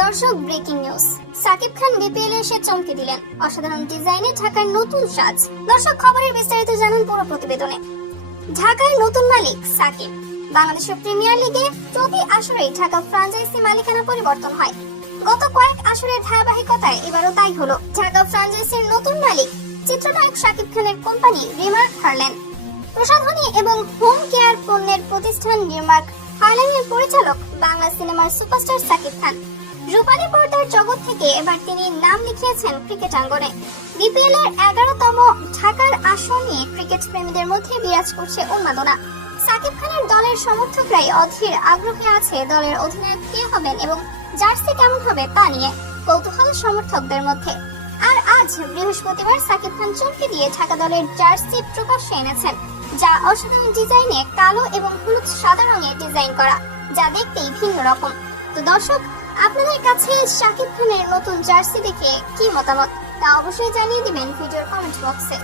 দর্শক, breaking news. Shakib Khan BPL এসে চমকে দিলেন অসাধারণ ডিজাইনে ঢাকার নতুন সাজ। দর্শক, খবরের বিস্তারিত জানুন পুরো প্রতিবেদনে। ঢাকার নতুন মালিক সাকিব। বাংলাদেশের প্রিমিয়ার লিগে প্রতি আসরেই ঢাকা ফ্র্যাঞ্চাইজি মালিকানা পরিবর্তন হয়। গত কয়েক আসরের ধারাবাহিকতায় এবারও তাই হলো। ঢাকা ফ্র্যাঞ্চাইজির নতুন মালিক চিত্রনায়ক সাকিব খানের কোম্পানি রিমার্ক হারল্যান্ড। প্রসাধনী এবং হোম কেয়ার পণ্যের প্রতিষ্ঠান রিমার্ক হারল্যান্ডের পরিচালক বাংলা সিনেমার সুপারস্টার সাকিব খান। রূপালী পর্দার জগৎ থেকে এবার তিনি নাম লিখিয়েছেন ক্রিকেট আঙ্গনে। বিপিএল এর 11তম ঢাকার আসর নিয়ে ক্রিকেট প্রেমীদের মধ্যে বিরাজ করছে উন্মাদনা। সাকিব খানের দলের সমর্থকরাই অধীর আগ্রহে আছে দলের অধিনায়ক কে হবেন এবং জার্সি কেমন হবে তা নিয়ে কৌতূহল সমর্থকদের মধ্যে। আর আজ বৃহস্পতিবার সাকিব খান চমকে দিয়ে ঢাকা দলের জার্সি প্রকাশ্যে এনেছেন, যা অসাধারণ ডিজাইনে কালো এবং হলুদ সাদা রঙে ডিজাইন করা, যা দেখতেই ভিন্ন রকম। তো দর্শক, আপনাদের কাছে সাকিব খানের নতুন জার্সি দেখে কি মতামত তা অবশ্যই জানিয়ে দিবেন ভিডিওর কমেন্ট বক্সে।